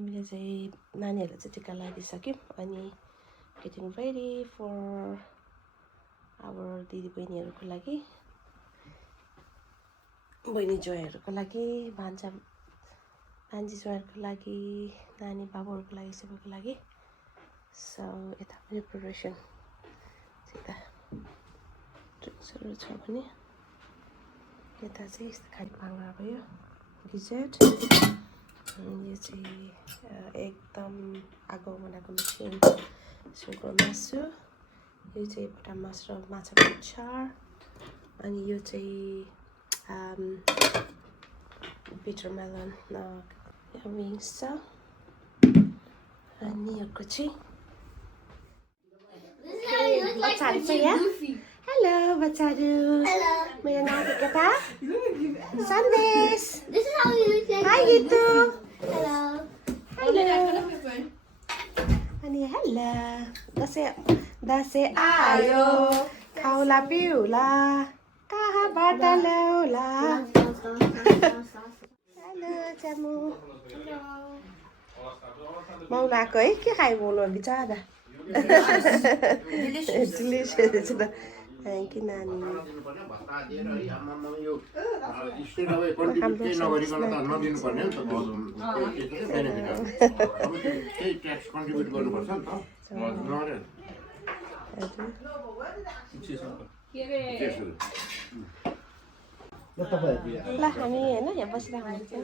हामीले चाहिँ नानीहरूलाई चाहिँ टिका लगाइदिइसक्यौँ अनि गेटिङ रेडी फर आवर दिदीबहिनीहरूको लागि बहिनी ज्वाइँहरूको लागि भान्जी ज्वाइँहरूको लागि नानी बाबुहरूको लागि सबैको लागि सो यता पनि प्रिपरेसन यता ड्रिङ्क्सहरू छ भने यता चाहिँ यस्तो खाने भाँडा भयो गिजेट यो चाहिँ एकदम आगो बनाएको सुँगुरको मासु यो चाहिँ एउटा मासु र माछाको अचार अनि यो चाहिँ बिटर मेलन विङ्स छ अनि अर्को चाहिँ बच्चाहरू चाहिँ यहाँ हेलो बच्चाहरू मेरो नानी केटा सन्देश हाई गीतु हेलो अनि हेलो दसैँ आयो खाउला पिउला कहाँबाट ल्याउला हेलो चामु मौला आएको है के खायो बोल्नु बिचारा डिलिसियस थ्याङ्क यू नानी ल हामी होइन यहाँ बसिरहेको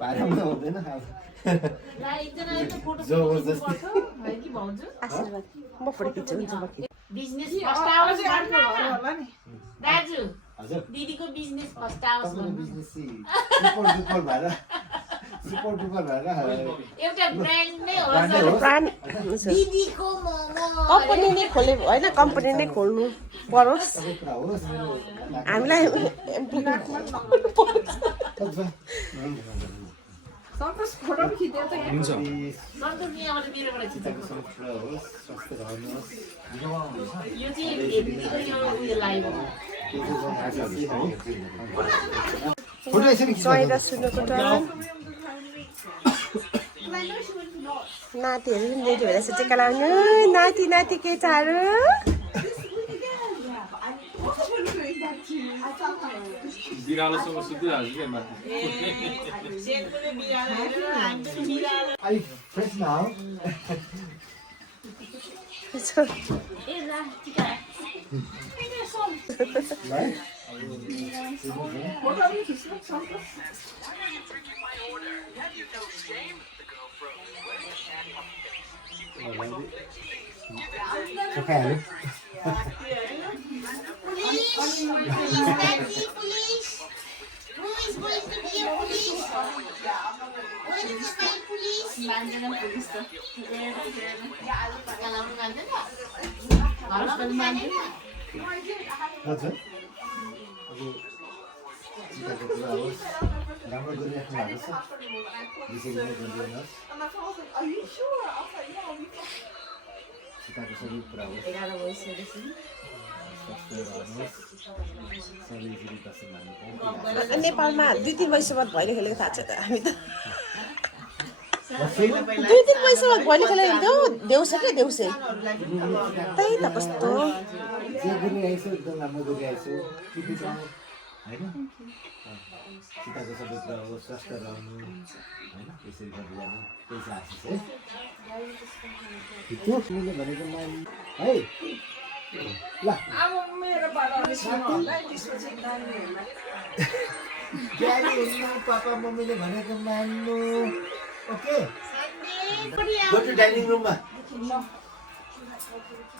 पारामा हुँदैन आशीर्वाद म फोटो खिच्छु हुन्छ म खिच्छु बिजनेस फर्स्ट आओस् दाजु दिदीको बिजनेस फर्स्ट आओस् एउटा ब्रान्ड नै हो दिदीको मोमो कम्पनी नै खोले होइन कम्पनी नै खोल्नु परोस् हामीलाई सन्तोष फोटो खिच्यो त हुन्छ सन्तोष यहाँबाट मेरोबाट खिचेको यो चाहिँ दिदीको यो लाइभ ज्वाइँ र सुनुको टर्न नातिहरू पनि रेडी भइरहेछ टिका लगाउनु नाति केटाहरू बिरालोसँग सुतिरहेको छु नेपालमा 2-3 वर्षबाट भैलो खेलेको थाहा छ त हामी त 2-3 वर्षमा भैलो खेलेको देउसे क्या देउसे त्यही त कस्तो सीताको सबै कुरा हो स्वस्थ रहनु होइन त्यसरी गर्दै जानु पैसा आशिष है त्यो मैले भनेको नानी है ल अब मेरो ड्याडी हुनु पापा मम्मीले भनेको मान्नु ओके गो टु डाइनिङ रुममा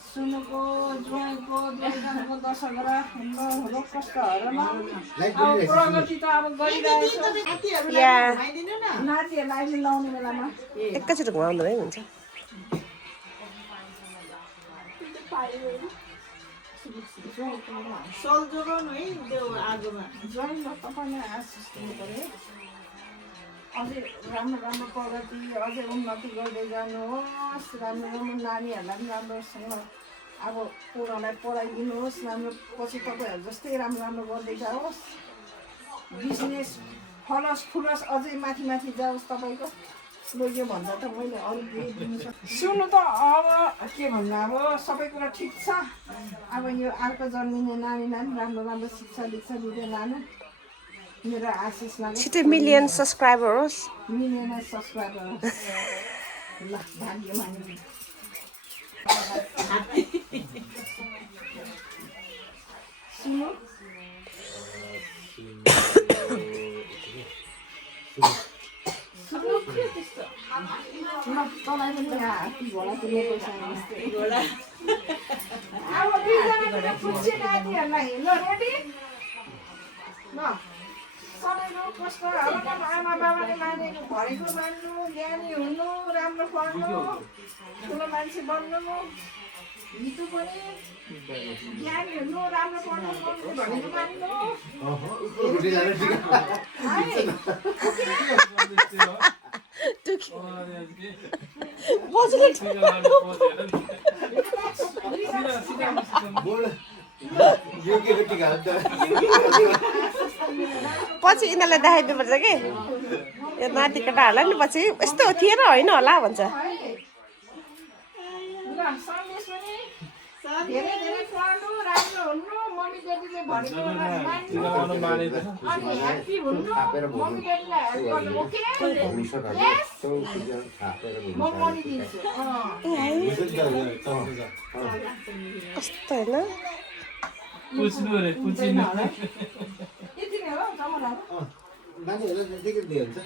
सुनुको ज्वाइँको दुईजनाको दशहरा हाम्रो कष्टहरूमा प्रगति त अब गरिरहेको नातिहरूलाई पनि लाउने बेलामा एकैचोटि घुमाउँदै हुन्छ सल्जोगाउनु है त्यो आगोमा ज्वाइँमा तपाईँलाई आशिष दिनु पऱ्यो अझै राम्रो प्रगति अझै उन्नति गर्दै जानुहोस् राम्रो नानीहरूलाई पनि राम्रोसँग अब उनीहरूलाई पढाइदिनुहोस् राम्रो, पछि तपाईँहरू जस्तै राम्रो राम्रो गर्दै जाओस्, बिजनेस फलोस् फुलोस्, अझै माथि माथि जाओस् तपाईँको। ल यो भन्दा त मैले अरू केही दिनु सक्छु। सुन्नु त अब के भन्नु, अब सबै कुरा ठिक छ। अब यो अर्को जन्मिने नानीलाई पनि राम्रो राम्रो शिक्षा दीक्षा दिँदै लानु, मेरो आशिष लाग्यो। छिटै मिलियन सब्सक्राइबर होस्। मिलियन सब्सक्राइबर ल भाग्यमानी। सुन्नु ल तँलाई पनि हात्ती घोडा किन्ने पैसा घोडा अब दुईजना खुसी नानीहरूलाई ल रेडी ल सबैको कस्तो आमा बाबाले मानेको भनेको मान्नु, ज्ञानी हुनु, राम्रो पढ्नु, ठुलो मान्छे बन्नु, हिटो पनि ज्ञानी हुनु, राम्रो पढ्नु भनेको मान्नु। पछि यिनीहरूलाई देखाइदिनुपर्छ कि यो नाति केटाहरूलाई नि पछि यस्तो थिएन होइन होला भन्छ। धेरै धेरै पढ्नु, राम्रो हुनु, मम्मी ड्याडीले भनेको मान्नु, अनि ह्याप्पी हुनु, मम्मी ड्याडीलाई हेल्प गर्नु। ओके म मनी दिन्छु। कस्तो होइन यति नै हो जमानाहरू। नानीहरूलाई टिकट दियो हुन्छ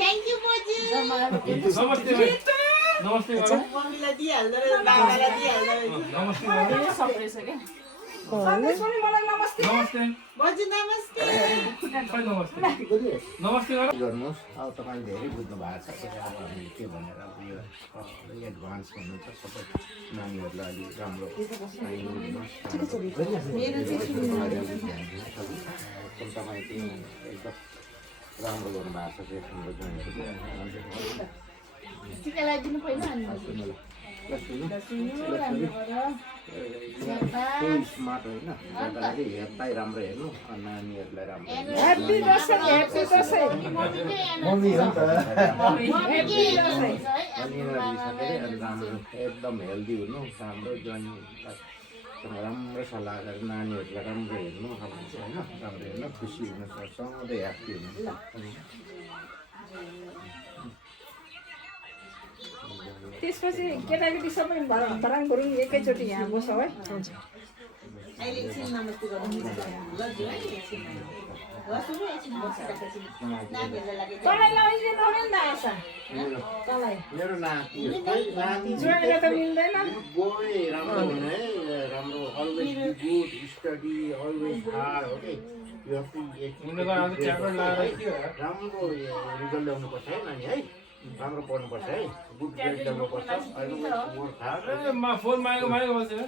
थ्याङ्क यू बोजू। नमस्ते भाइ। नमस्ते गरौँ। मम्मीलाई दिइहाल्दो रहेछ, बाबालाई दिइहाल्दो रहेछ। नमस्ते गरौँ। सन्देश पनि मलाई नमस्ते। नमस्ते। बोजू नमस्ते। खै नमस्ते। नमस्ते गरौँ। गर्नुहोस्। अब तपाईँले धेरै बुझ्नु भएको छ, अब हामीले के भनेर अब यो एडभान्स भन्नु छ, सबै नानीहरूलाई अलिक राम्रो तपाईँ चाहिँ एकदम राम्रो गर्नुभएको छ। टिका लगाइदिनु पहिला अनि स्मार्ट होइन, हेर्दै राम्रो हेर्नु, नानीहरूलाई राम्रो happy Dashain, happy Dashain. Mummy हो नि त। मम्मी अनि राम्रो एकदम हेल्दी हुनु, राम्रो ज्वाइनसँग राम्रो सल्लाह गरेर नानीहरूलाई राम्रो हेर्नु, होइन राम्रो हेर्नु, खुसी हुनु, सधैँ ह्याप्पी हुनु। त्यसपछि केटाकेटी सबै भराङ भरुङ एकैचोटि यहाँ बस्छौँ है। अहिले एकछिन नमस्ते गर्नु लजु है एकछिन बस्नु एकछिन बसिराखेपछि नानीहरूलाई लागि तँलाई लगाइदिनु नि त आशा, तँलाई मेरो नाति ज्वाइँलाई त मिल्दैन। बोय राम्रो हुनु है, राम्रो always good study, always hard हो कि उनीहरूको आज ट्याब्लेट लगाएर के हो राम्रो रिजल्ट ल्याउनुपर्छ है नानी है, राम्रो पढ्नुपर्छ है, गुड ग्रेड ल्याउनुपर्छ। फोन मागेको मागेको बसेर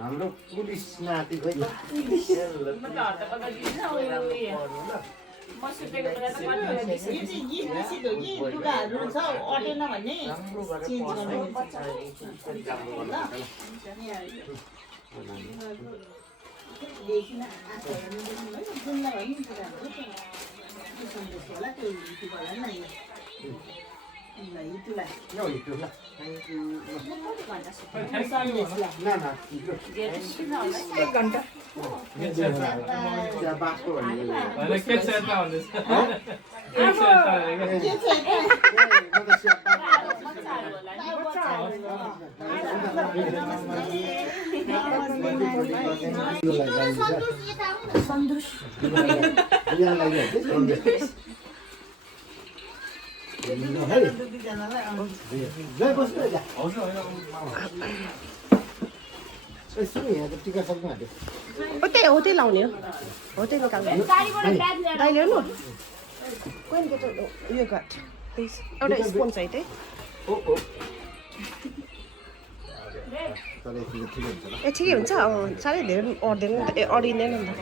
हाम्रो पुलिस नाति खोइ लुगाहरू छ अटेन भने चेन्ज गर्नु एक घन्टा बाँसको भन्ने के छ यता भन्दैछ टिका सक्नु हाल्यो हो त्यही लाउने हो त्यही निकाल्नु दाइ ल्याउनु कोही केटा उयो घट प्लिज एउटा स्पोन चाहिँ है ए ठिकै हुन्छ साह्रै धेरै अड्दैन अडिँदैन नि त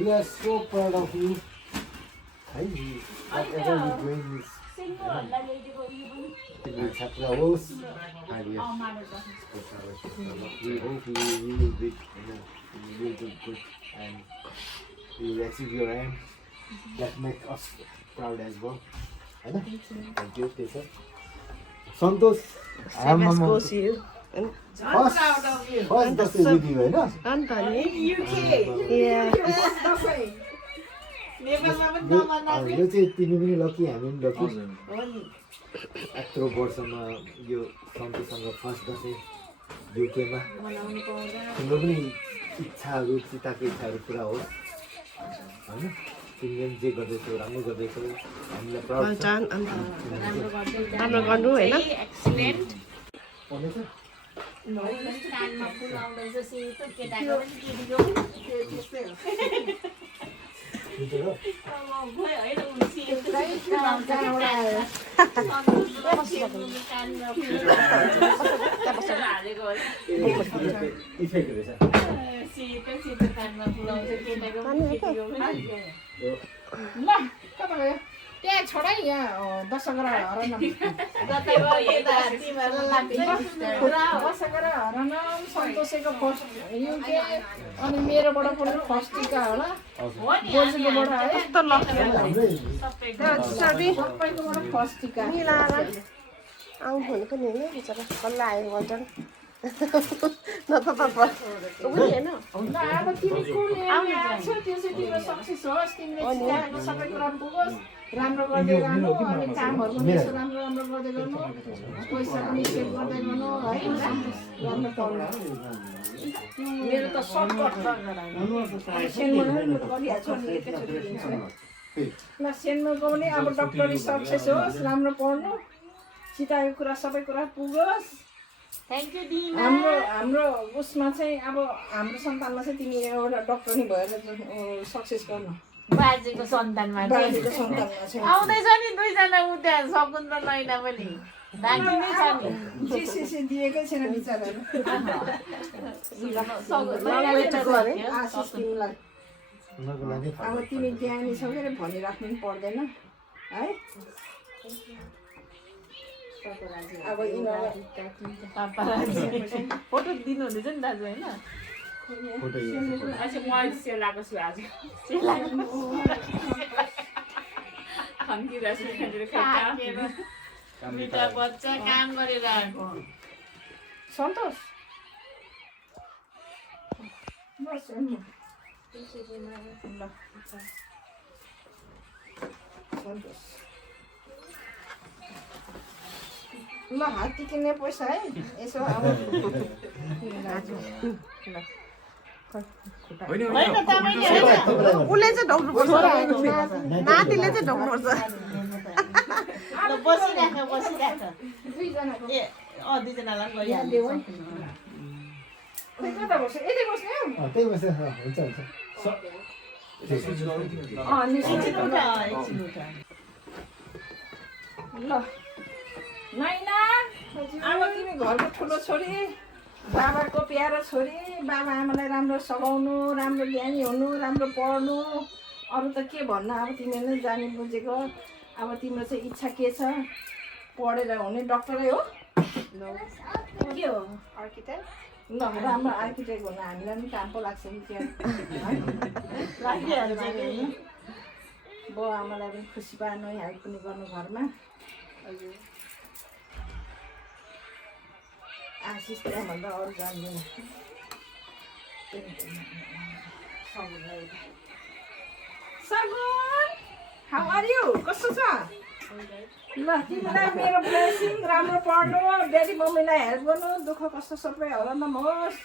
We are so proud of you. Whatever you doing is तिम्रो छात्र होस् we hope you will be you will do good and you will achieve your aim. That make us proud as well. Thank you, Tessa. Santosh, Same as goes you. first Dashain with you, होइन? अन्त नि UK Yeah. Dashain नेपालमा पनि नमनाउने यो चाहिँ तिमी पनि lucky हामी पनि लकी हो नि यत्रो वर्षमा यो सन्तोषसँग फर्स्ट दसैँ युकेमा मनाउनु पाउँदा तिम्रो पनि इच्छाहरू चिताको इच्छाहरू पुरा होस् होइन तिमीले पनि जे गर्दैछौ राम्रो गर्दैछौ हामीलाई प्राउड छ जान अन्त राम्रो गर्दै राम्रो गर्नु होइन एक्सिलेन्ट पढ्दैछ कानमा फुल आउँदैछ सेतो केटाको पनि केटीको त्यस्तै हो बुझ्यो र? गयो होइन उसिएको कहाँबाट आयो हालेको इफेक्ट रहेछ सेतो सेतो कानमा फुलाउँछ केटाको पनि केटीको पनि ल कता गयो त्यहाँ छोडै यहाँ दशहरा हरन कतैको यता तिमीहरूलाई लाग्छ दशहरा हरन सन्तोषको फर्स्ट युके अनि मेरोबाट पनि फर्स्ट टिका होला हो नि बोजूकोबाट है कस्तो लकी हाम्रै सबैकोबाट फर्स्ट टिका मिलाएर आउनु भनेको नि होइन बिचरा कसलाई आएको भन्छन् न त होइन ल अब तिमी कुन एममा आएको त्यो चाहिँ तिम्रो सक्सेस होस् तिमीले चिताएको सबै कुरा पुगोस् राम्रो गर्दै जानु अनि कामहरू पनि यसो राम्रो राम्रो गर्दै गर्नु पैसा पनि सेभ गर्दै गर्नु है राम्रो पढ्नु मेरो त सर्टकट सेनमलमा गरिहाल्छु नि एकैचोटि दिन्छु ल सेनमलको पनि अब डक्टरी सक्सेस होस् राम्रो पढ्नु चिताएको कुरा सबै कुरा पुगोस् थ्याङ्क यू दिमा हाम्रो उसमा चाहिँ अब हाम्रो सन्तानमा चाहिँ तिमी एउटा डक्टर नै भएर सक्सेस गर्नु बाजेको सन्तानमा चाहिँ बाजेको सन्तानमा चाहिँ आउँदैछ नि दुईजना उता सकुन र नैना पनि बाँकी नै छ नि जिसिसी दिएकै छैन बिचराहरू आशिष तिमीलाई उनीहरूको लागि अब तिमी ज्ञानी छौ के भनिराख्नु पनि पर्दैन है अब यिनीहरूलाई फोटो दिनुहुँदैछ नि दाजु होइन फोटो अच्छा म अहिले सेलाएको छु आज दुईटा बच्चा काम गरेर आएको सन्तोष बस ल सन्तोष ल हात्ती किन्ने पैसा है यसो अब होइन तपाईँले होइन उसले चाहिँ ढोग्नुपर्छ नातिले चाहिँ ढोग्नुपर्छ ल बसिराख दुईजनाको ए दुईजनालाई पनि ध्यान देऊ है खोइ कता बस्छ यतै बस्ने हौ त्यही बस्छ हुन्छ एकछिन उठ एकछिन उठ ल नाइना अब तिमी घरको ठुलो छोरी बाबाको प्यारो छोरी बाबा आमालाई राम्रो सघाउनु राम्रो ज्ञानी हुनु राम्रो पढ्नु अरू त के भन्नु अब तिमीले नै जानी बुझेको अब तिम्रो चाहिँ इच्छा के छ पढेर हुने डक्टरै हो के हो आर्किटेक्ट ल राम्रो आर्किटेक्ट हुनु हामीलाई पनि काम पो लाग्छ नि त्यहाँ लागिहाल्छ नि बाउ आमालाई पनि खुसी पार्नु हेल्प पनि गर्नु घरमा आशिष त्यहाँभन्दा अरू जान्दैन सगुन हाउ आर यु कस्तो छ ल तिमीलाई मेरो ब्लेसिङ राम्रो पढ्नु ड्याडी मम्मीलाई हेल्प गर्नु दुःख कस्तो सबै हराउन होस्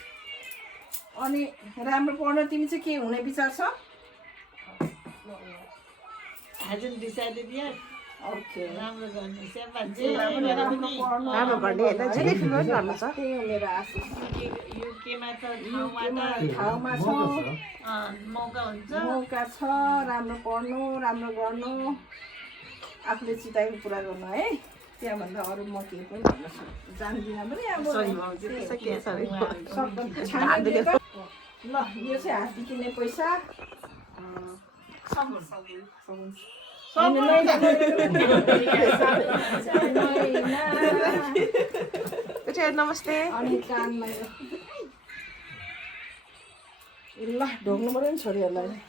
अनि राम्रो पढ्नु तिमी चाहिँ के हुने विचार छ hasn't decided yet. ओके राम्रो गर्ने सेवा राम्रो राम्रो गर्ने होइन जेले फिल्म पनि गर्नु छ त्यही हो मेरो आशिष युकेमा त ठाउँमा त ठाउँमा छ मौका हुन्छ मौका छ राम्रो पढ्नु राम्रो गर्नु आफूले चिताएको कुरा गर्नु है त्यहाँभन्दा अरू म के पनि भन्न जान्दिनँ पनि अब ल यो चाहिँ हात्ती किन्ने पैसा उठे नमस्ते अनि कानमा ल ढोग्नु पर्यो नि छोरीहरूलाई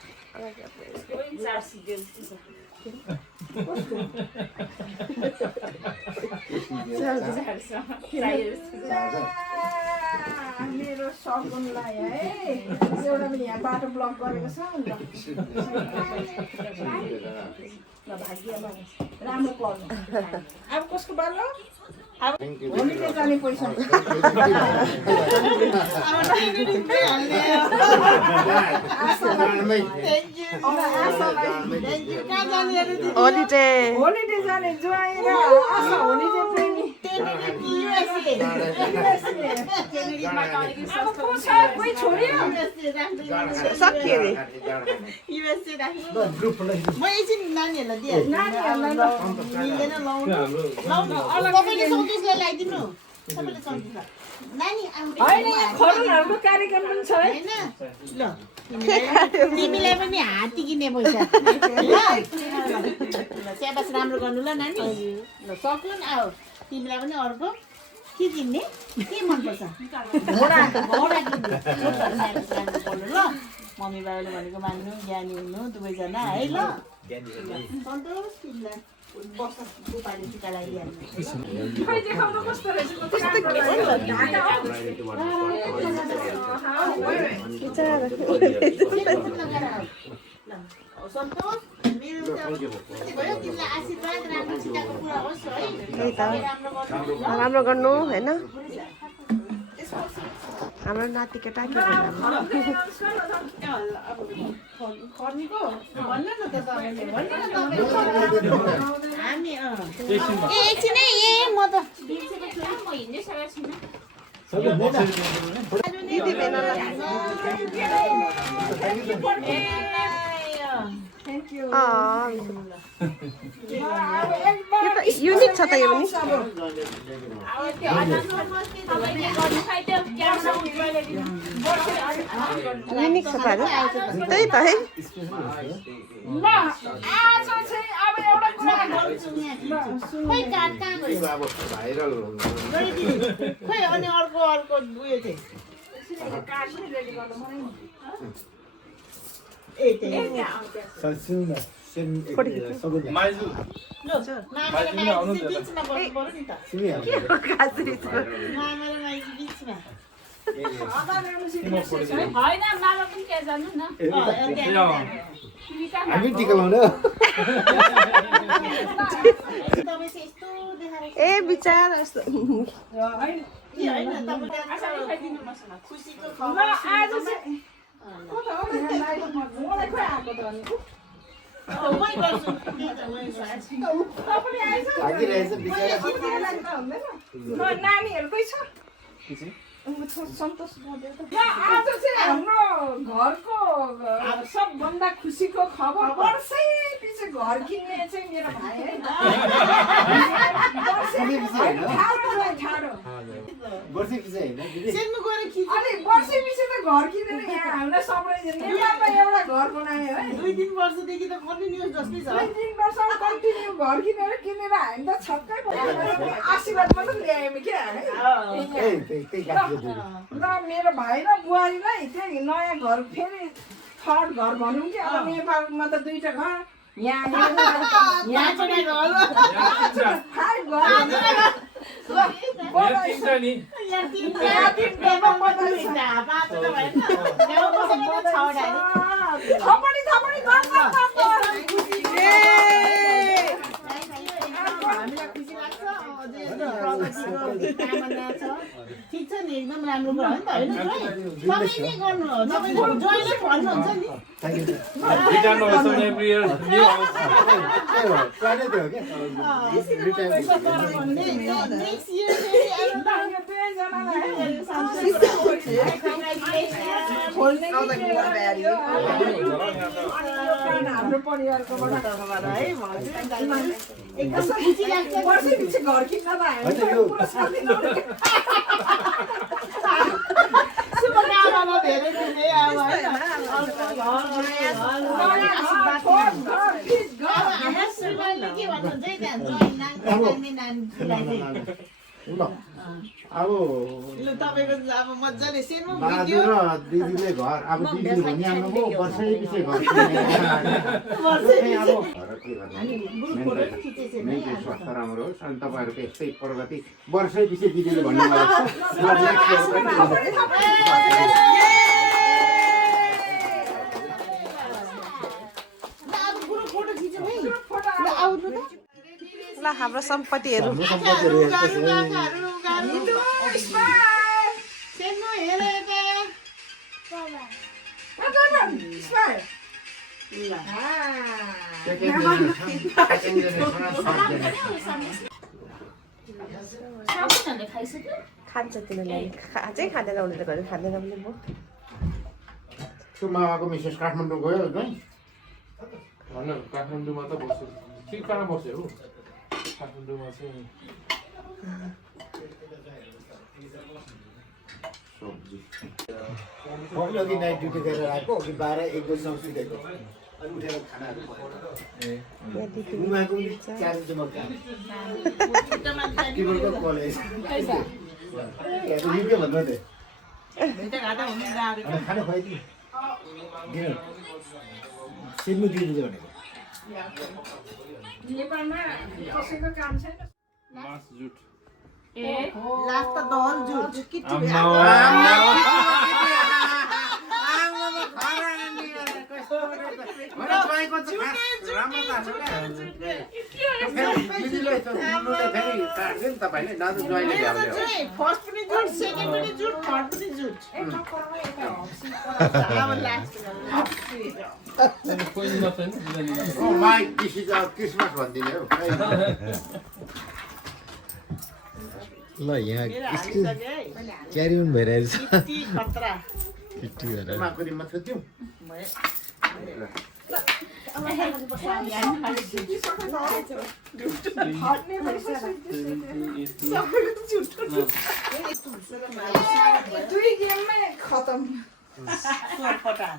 मेरो सगुनलाई है एउटा पनि यहाँ बाटो ब्लक गरेको छ नि ल भाग्यमा राम्रो पर्नु अब कसको बालो होलीले जाने पैसा होलिडे जाने ज्वाइँ र आशा होलिडे प्रेमी कोही छोरी सकियो अरे म एकछिन नानीहरूलाई दिइहाल्छु नानीहरूलाई मिल्दैन लाउनु तपाईँले 34 ल्याइदिनु सबैले 34 नानी होइन यहाँ खरुनहरूको कार्यक्रम पनि छ है हैन ल तिमीलाई पनि हात्ती किन्ने पैसा ल स्याबास राम्रो गर्नु ल नानी ल सक्यो नि आऊ तिमीलाई पनि अर्को के किन्ने के मनपर्छ घोडा किन्ने ल मम्मी बाबाले भनेको मान्नु ज्ञानी हुनु दुवैजना है ल सन्तोष तिमीलाई बस्छ बुपाले टिका लगाइहाल्नु सन्तोष मेरो भयो तिमीलाई आशीर्वाद राम्रो टिकाको कुरा होस् है त्यही त राम्रो गर्नु होइन हाम्रो नाति केटा के खर्नीको भन्न न त तपाईँले भन्न न हामी एकछिन है म त बिर्सेको छु म हिँड्नै सकेको छुइनँ दिदी भेनालाई युनिक छ त यो पनि युनिक छ त त्यही त है भाइरल खोइ अनि अर्को उयो चाहिँ माइजू बिचमा गर्नु पर्यो नि त मामा र माइजू बिचमा हामी टिका लाउन तपाईँ चाहिँ यस्तो देखाएर ए विचार खुसीको खबर मलाई खोइ आएको त अनि मै गर्छु भागिरहेछ बिचरा नानीहरूकै छ सन्तोष आज चाहिँ हाम्रो घरको सबभन्दा खुसीको खबर वर्षै पछि घर किन्ने चाहिँ मेरो भाइ है वर्षै पछि होइन दिदी सेन्नु गएर खिच अनि वर्षै पछि त घर किनेर यहाँ हामीलाई सबैले नेपालमा एउटा घर बनायो है 2-3 वर्षदेखि त कन्टिन्युस जस्तै छ 2-3 वर्ष कन्टिन्यू घर किनेर हामी त छक्कै भयो आशीर्वाद मात्रै ल्यायौँ क्या है त्यही काट्यो र मेरो भाइ र बुहारीलाई त्यही नयाँ घर फेरि थर्ड घर भनौँ कि अब नेपालमा त 2टा घर यहाँ यहाँ चाहिँ हामीलाई खुसी लाग्छ ठिक छ नि एकदम राम्रो भयो नि त होइन तपाईँले गर्नु हो तपाईँले जोइले भन्नुहुन्छ नि Return also every year. New house. प्रायः त्यो हो क्या नेक्स्ट इयर फेरि हाम्रो परिवारकोबाट एकदम खुसी लाग्छ वर्षैपछि घर किन्न त शुभकामना धेरै दिने अब होइन हाम्रो श्रीमानले के भन्नुहुन्छ है त्यहाँ ज्वाइँ नानीलाई चाहिँ अब लु तपाईँको अब मजाले सेनो दाजु र दिदीले घर अब दिदीले भनिहाल्नु भयो वर्षै पछि घर मेन्टल स्वास्थ्य राम्रो होस् अनि तपाईँहरूको यस्तै प्रगति वर्षै पछि दिदीले भन्नुभयो ल हाम्रो सम्पत्तिहरू सेनो हेरेको खान्छ तिनीहरूले अझै खाँदैन उनीहरूले घरि खाँदैन भने म त्यो मामाको मिसेस काठमाडौँ गयो है होइन काठमाडौँमा त बस्यो ठिक कहाँ बस्यो हो काठमाडौँमा चाहिँ पहिलो दिन नाइट ड्युटी गरेर आएको अघि 12-1 बजीसम्म सुतेको अनि उठेर खानाहरू घुमाएको 4 बजीसम्म काम तिम्रो कलेज युके भन्नु थियो अनि खाना खुवाइदिनु डिनर सिड्नु दिनु भनेको नेपालमा कसैको काम छैन मास जुट लास्ट त दहल जुट किटी फर्स्ट पनि जुट सेकेन्ड पनि जुट थर्ड पनि जुट कोही नछैन क्रिसमस भनिदिने हो ल यहाँ क्यारी अन भइरहेको छ खतरा किट्टी भएर माकुरीमा थुत्यौँ दुई गेममै खतम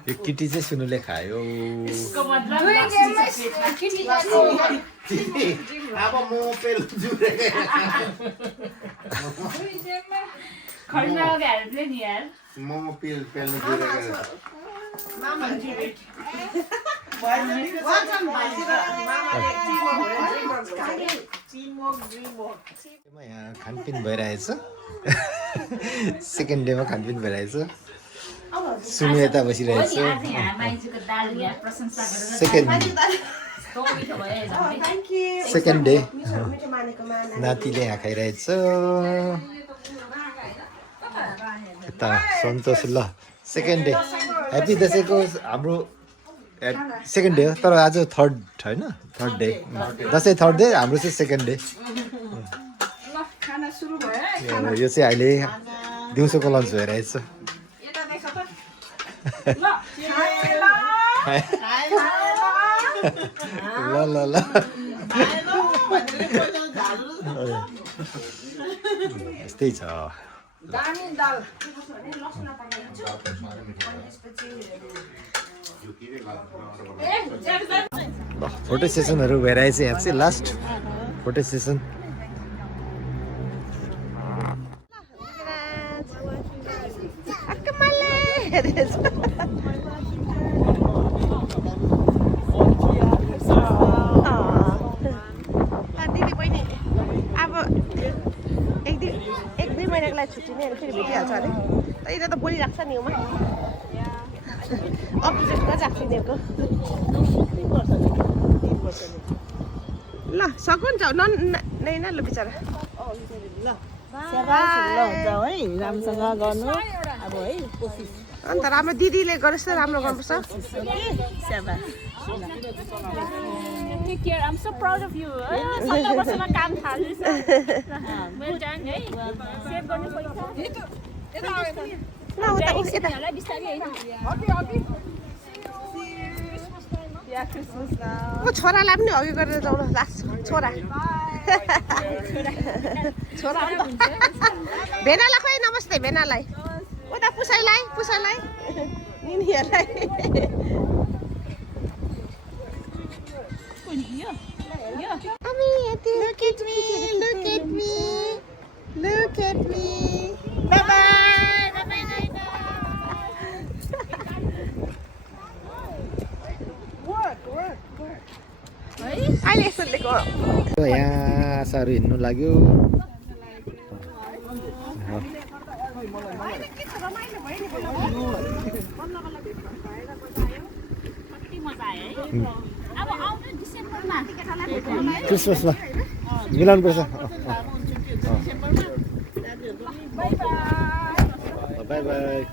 यो किटी चाहिँ सुनुले खायो दुई गेममै किटी अब म पेल जुरेको दुई गेममै मोमो पेल पेल्नु जुरेको यहाँ खानपिन भइरहेछ सेकेन्ड डेमा खानपिन भइरहेछ सुनु यता बसिरहेछ सेकेन्ड डे नातिले यहाँ खाइरहेछ यता सन्तोष ल सेकेन्ड डे ह्याप्पी दसैँको हाम्रो सेकेन्ड डे हो तर आज थर्ड होइन third day Dashain third day हाम्रो चाहिँ सेकेन्ड डे खाना सुरु भयो यो चाहिँ अहिले दिउँसोको लन्च भइरहेछ ल ल ल यस्तै छ दामी दाल ल फोटो सेसनहरू भइरहेछ यहाँ चाहिँ लास्ट फोटो सेसन दिदी बहिनी अब एक दुई महिनाको लागि छुट्टी नै फेरि भेटिहाल्छ अरे तर यता त बोलिराख्छ नि उमा अप्रिसिएट गरिराख्छ निको ल सकुन्छ नै न ल बिचरा राम्रोसँग गर्नु अब है कोसिस अन्त राम्रो दिदीले गरेछ त राम्रो गर्नुपर्छ Take care. I'm so proud of you. Santa वर्षमा काम थाल्दैछ. Well done, है. सेभ गर्नु पैसा. ल उता यता होला बिस्तारै हैन. या क्रिसमस ल. म छोरालाई पनि अघि गरेर जाउँ ल लास्ट छोरा छोरा भेनालाई खोइ नमस्ते भेनालाई उता पुसाइलाई निनीहरूलाई Look at me, look at me, look at me. Bye bye, bye bye, Naina. अहिले यस्तो दिएको यहाँ साह्रो हिँड्नु लाग्यो कति मजा आयो है अब आउने डिसेम्बरमा क्रिसमसमा मिलाउनु पर्छ by by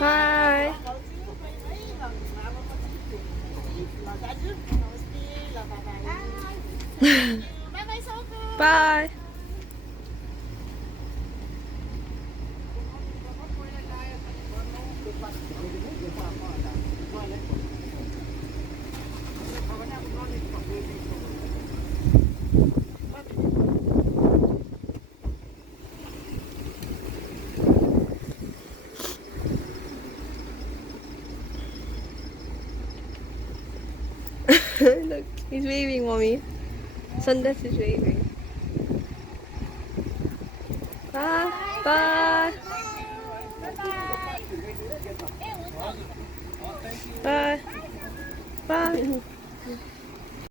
Bye. Bye. Look, he's waving, mommy. Sundas is waving. Bye. Bye. Bye. Bye.